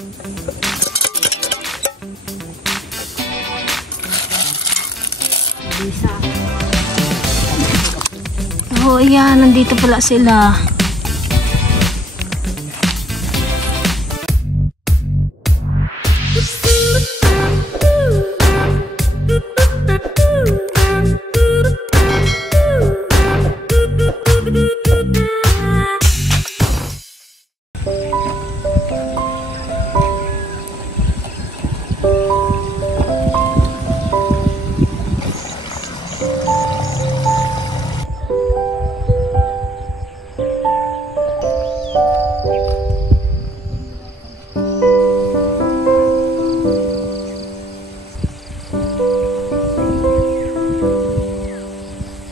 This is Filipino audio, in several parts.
Oh, ayan, nandito pala sila.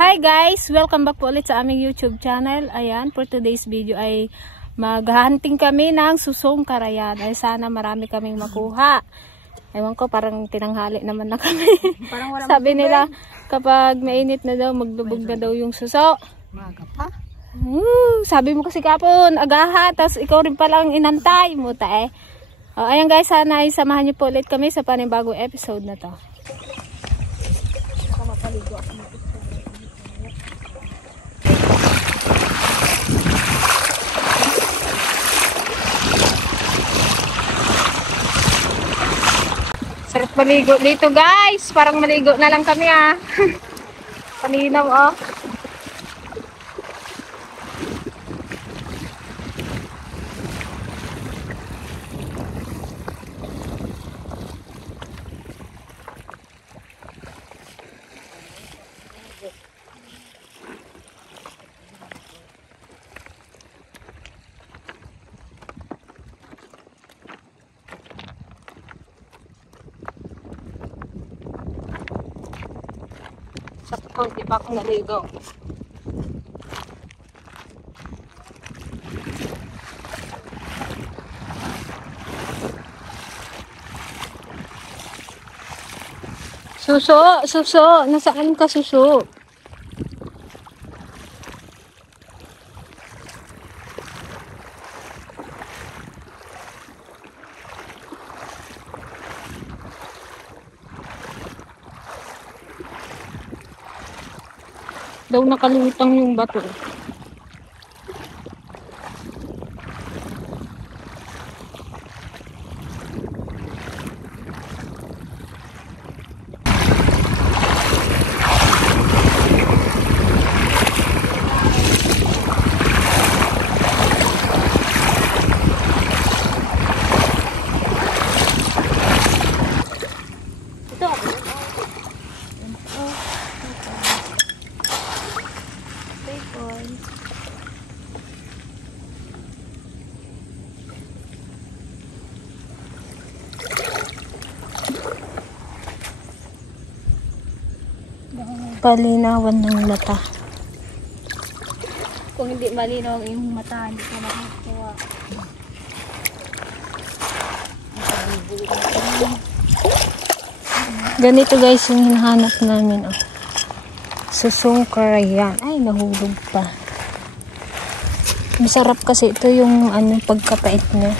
Hi guys! Welcome back po ulit sa aming YouTube channel. Ayan, for today's video ay maghahunting kami ng susong karayan. Ay sana marami kaming makuha. Ewan ko, parang tinanghali naman na kami. Sabi nila, kapag mainit na daw, maglubog na daw yung suso. Maga pa? Sabi mo kasi kapon, agaha, tapos ikaw rin palang inantay mo ta eh. Ayan guys, sana ay samahan niyo po ulit kami sa panibagong episode na to. Sarap maligo dito guys. Parang maligo na lang kami ah. Paninaw oh. Sakto, di pa ako naligo. Suso, suso. Nasaan ka suso? Daw nakalutang yung bato. Palinawan ng mata. Kung hindi malinaw yung mata, hindi ka makakuha. Ganito guys yung hinahanap namin oh. Susong karayan. Ay, nahulog pa. Masarap kasi ito yung pagkapait niya.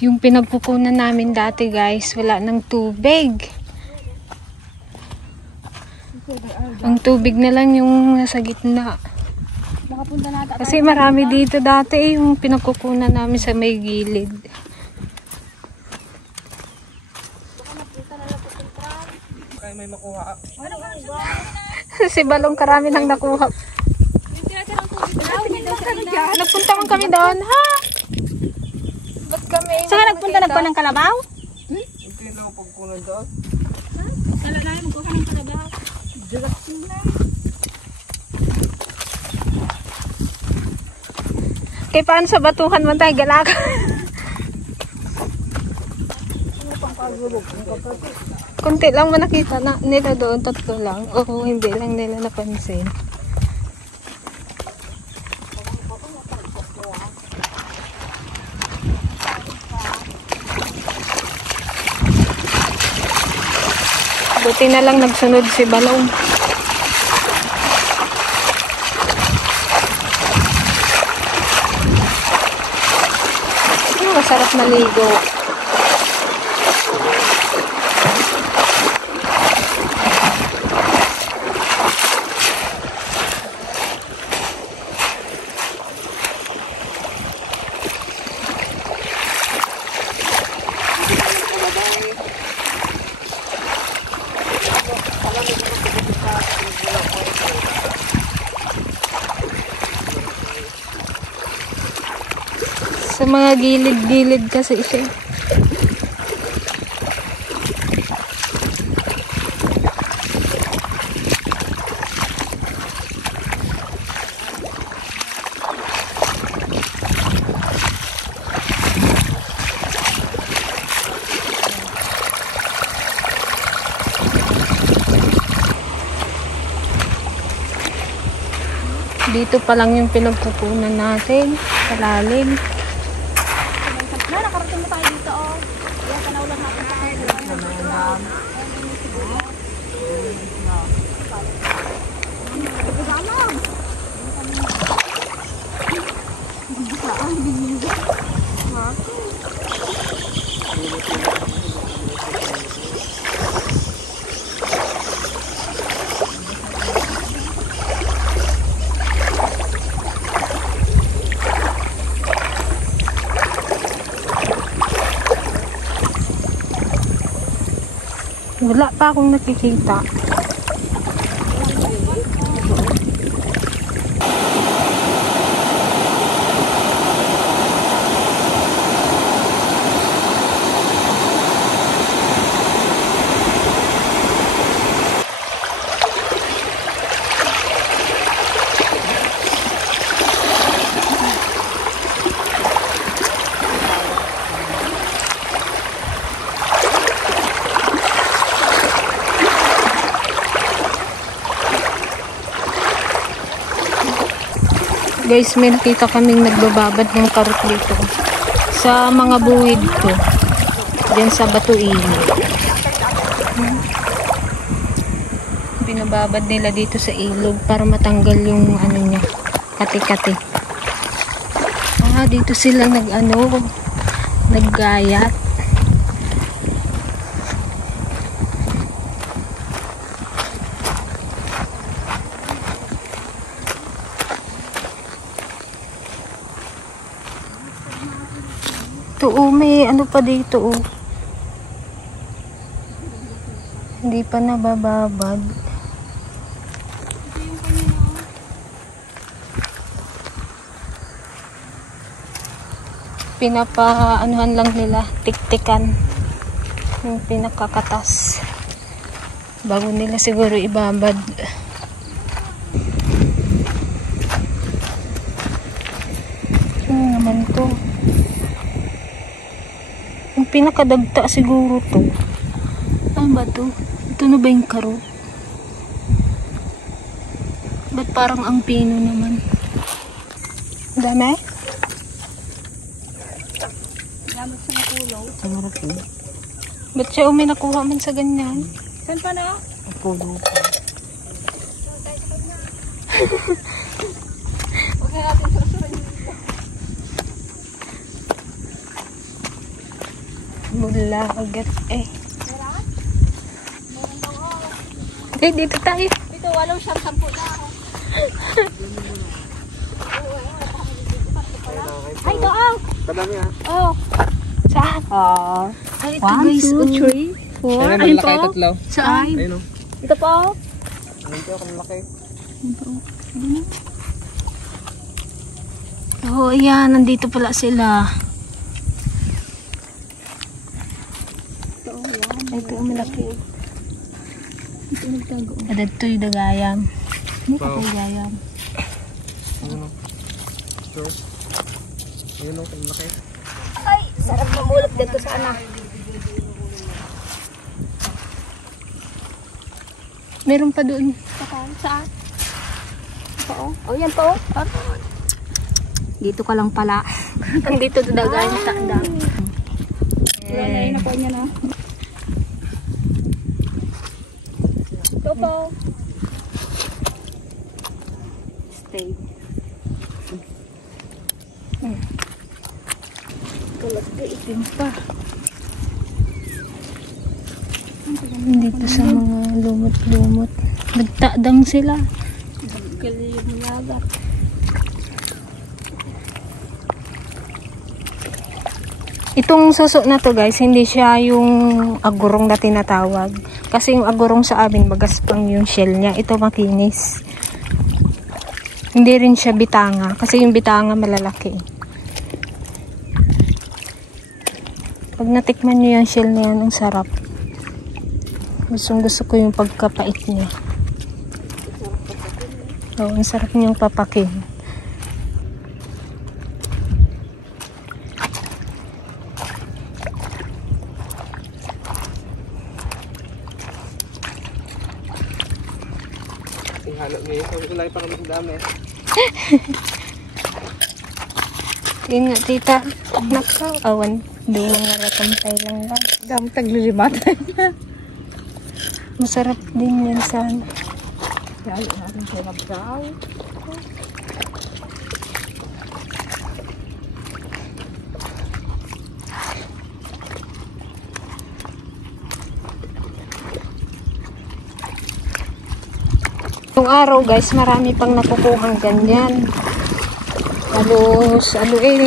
Yung pinagkukunan namin dati guys, wala ng tubig. Ang tubig na lang yung nasa gitna. Kasi marami dito dati yung pinagkukunan namin sa may gilid. Kaya may makuha. Si Balong karami nang nakuha. Nagpunta man kami doon, ha? Ba't kami? Saan nagpunta nagkuha ng kalabaw? Hindi lang pagkunan doon. Kala namin magkuha ng kalabaw. Kaya paano sa batuhan man tayo galaka? Kunti lang man nakita na nila doon, tatlo lang. Oo, hindi lang nila napansin. Buti na lang nagsunod si Balong. Masarap maligo. Sa mga gilid-gilid kasi siya. Dito pa lang yung pinagkukunan natin. Kalalim. Nakarating na tayo dito, oh. Yan, tanaw lang natin sa kanila. Wala pa akong nakikita. Guys, may nakita kaming nagbababad ng karot dito sa mga buwid ko diyan sa Batuin. Binababad nila dito sa ilog para matanggal yung ano niya, kati-kati. Dito sila naggayat. Ito, may ano pa dito, oh. Hindi pa nabababad. Pinapa-anuhan lang nila, tiktikan. Yung pinakakatas. Bago nila siguro ibabad. Ano naman to? Yung pinakadagta siguro to. Ano ba to? Ito na ba yung karo? Ba't parang ang pino naman? Dami? Gamit sa nakulo. Sarap yun. Ba't siya nakuha man sa ganyan? Saan pa na? Ang puno pa. Huwag na natin susunod. Mula agad eh. Okay, dito tayo. Dito, 8 siyang 10 na ako. Ay, doon! Kadami ha. Oh. Saan? Ay, ito 1, guys. 2, 3, 4. Ayun, Ayun malaki po. tatlo. Saan? Ayun o. Ito po. Ayun po, malaki. Oh, ayan. Nandito pala sila. Ito ang malaki. Ito nagtago. Ito yung dagayam. Ano ka po gayam? Ayun o. Sure. Ayun o, malaki. Ay, sarap mamulot dito sa anak. Meron pa doon. Saan? Ito oh. Oh, yan po. Dito ka lang pala. Andito sa dagayam sa andang. Wala na yun na po niya na. Ito po. Stay. Talaga itim pa. Dito sa mga lumot-lumot. Nagtadang sila. Gali yung lagat. Itong suso na to guys, hindi siya yung agurong na tinatawag. Kasi yung agurong sa amin, magaspang yung shell niya. Ito makinis. Hindi rin siya bitanga. Kasi yung bitanga malalaki. Pag natikman nyo yung shell na yan, ang sarap. Gusto ko yung pagkapait niya. Oo, ang sarap niyang papakin. Halo niya. Sabi ko lagi pa naman dami. Yun nga, tita. Nakaw. Awan. Doon nga ratampay lang ba. Dami taglilimatan. Masarap din yan sana. Kaya natin siya nabdaw. Yung araw guys, marami pang nakukuhang ganyan. Halos,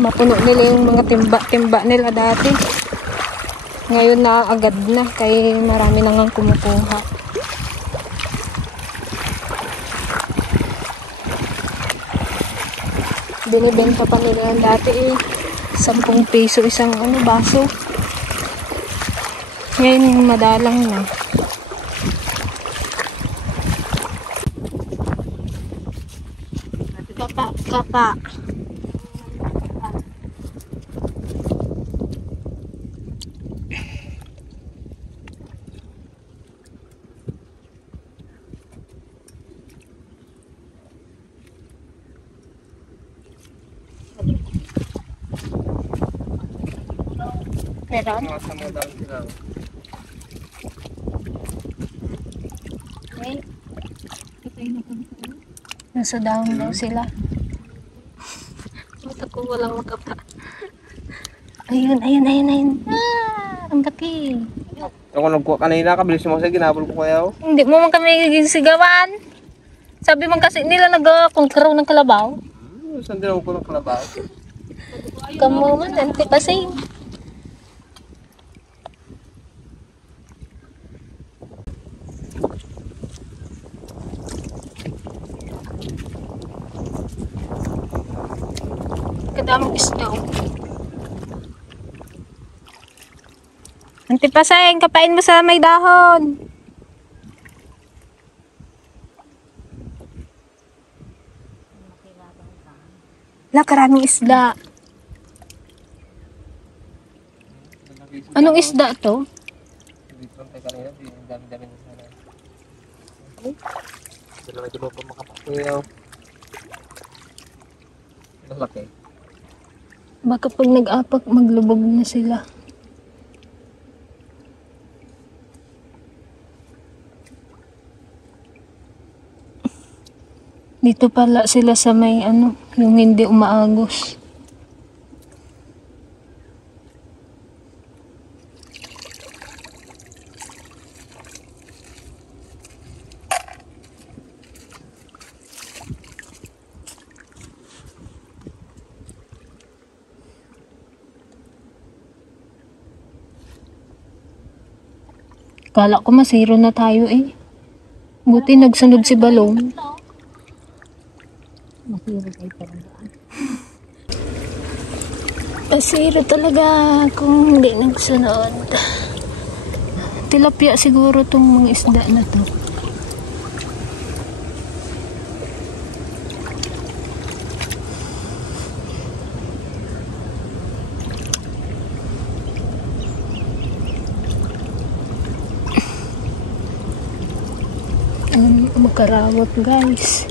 mapuno nila yung mga timba nila dati. Ngayon na agad na, kaya marami na nga kumukuha. Binibenta pa nila yan dati 10 piso isang baso. Ngayon madalang na. Kapa. Meron? Mga sama daw sila. Okay. Nasa down daw sila. Basta ko walang makapa. Ayun. Ang bati. Ako nagkuha kanina, kabilis mo kasi ginabol ko kayo. Hindi mo man kami gisigawan. Sabi man kasi nila nagkongkaraw ng kalabaw. Saan din ako ng kalabaw? Kamu man, nanti kasi. Kadaming isda. Antipasay, kapain mo sa may dahon. Wala, karaming isda. Anong isda to? Dito lang tayo kanina, dami-dami na sana. Dalawa dito pa makapakuyaw. Ang laki. Baka pag nag-apak, maglubog na sila. Dito pala sila sa may yung hindi umaagos. Kala ko masiro na tayo eh. Buti nagsunod si Balong. Masiro talaga kung hindi nagsunod. Tilapia siguro tong mga isda na to. Makarawat guys.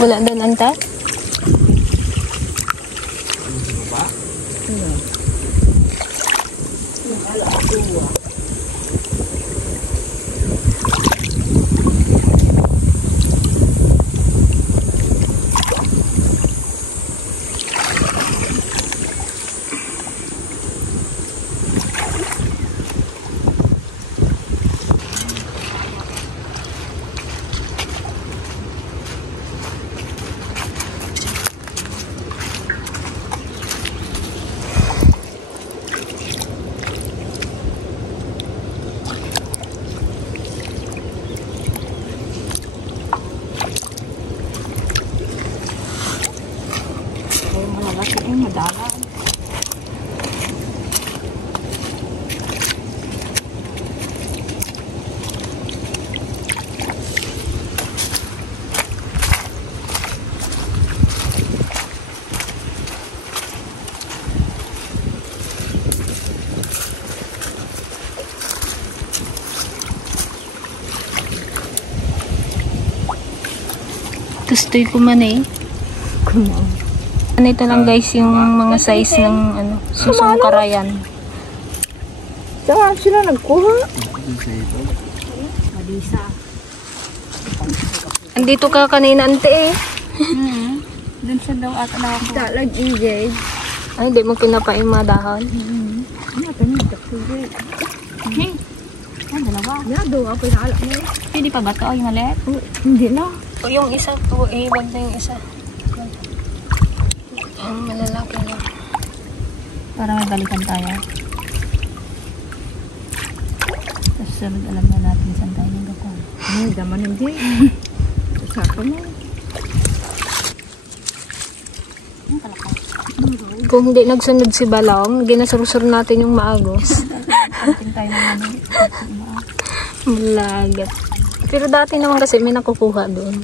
Wala doon, ante? Gustoy ko man eh. Ganito lang guys yung mga size ng ano, susong karayan. Saan sila nagkuha? Madisa. Andito ka kanina ante eh. Doon siya daw at ala ko. Talag EJ. Ay, di mo kinapain mga dahon. Ano ito niya? Sige. Hey. Ang dalawa. Yado, ako inaalak mo. Hindi pa ba ito? Yung maliit? Hindi na. O yung isa to, wag na yung isa. Ang malalaki na. Para may balikan tayo. Tapos sunod alam na natin saan tayo ng gapon. Ay, daman hindi. Usapa mo. Ang palakay. Kung hindi nagsunod si Balong, ginasursur natin yung maagos. Panting tayo ng ano. Malagat. Pero dati naman kasi may nakukuha doon.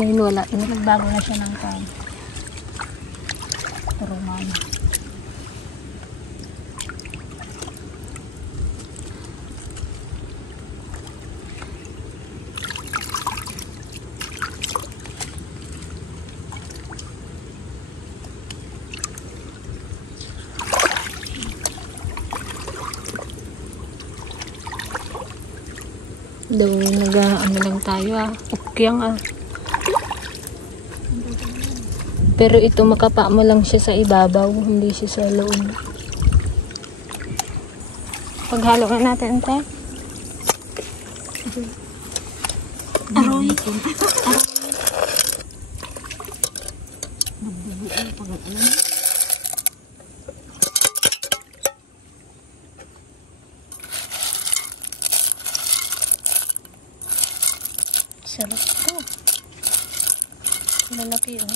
Ngayon wala. Nagbago na siya ng time. Turuman. Daw nag-ano lang tayo ukyang Pero ito makapa mo lang siya sa ibabaw, hindi siya sa loob. Paghalo nga natin ante. Aroy. Sarap to. Malaki yun.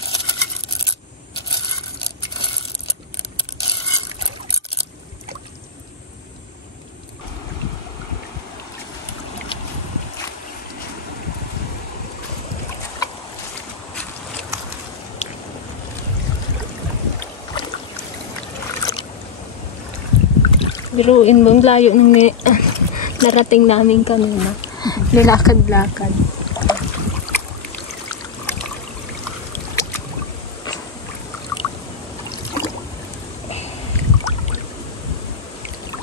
Biruin mo, ang layo ng narating namin kanina. Nilakad-lakad.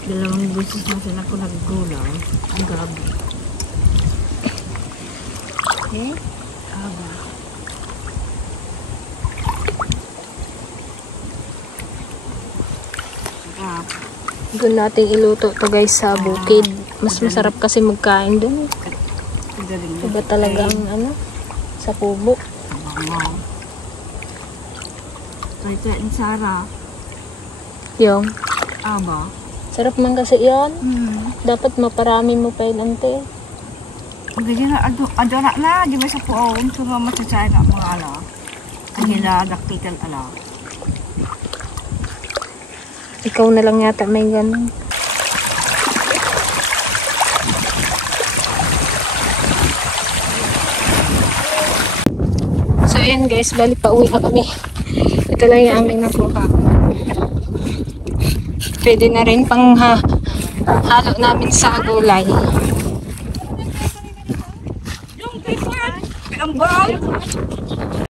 Dalawang beses na sila ko naggulaw. Ang gabi. Eh? Aba. Sarap. Doon natin iluto to guys sa bukid. Mas masarap kasi magkain doon. Iba talaga ang ano, sa pubo. Wow. Kaya ni Sarah. Yung. Aba. Sarap man kasi yon. Dapat maparami mo pa yun ante. Ganyan na, ado na, di ba sa puon, sura matsatsayan ang mga ala. Kanila, daktikan ala. Ikaw na lang yata may ganun. So ayan guys, balik pa uwi na kami. Ito lang yung aming nakuha. Pwede na rin pang halo namin sa gulay. ang bang!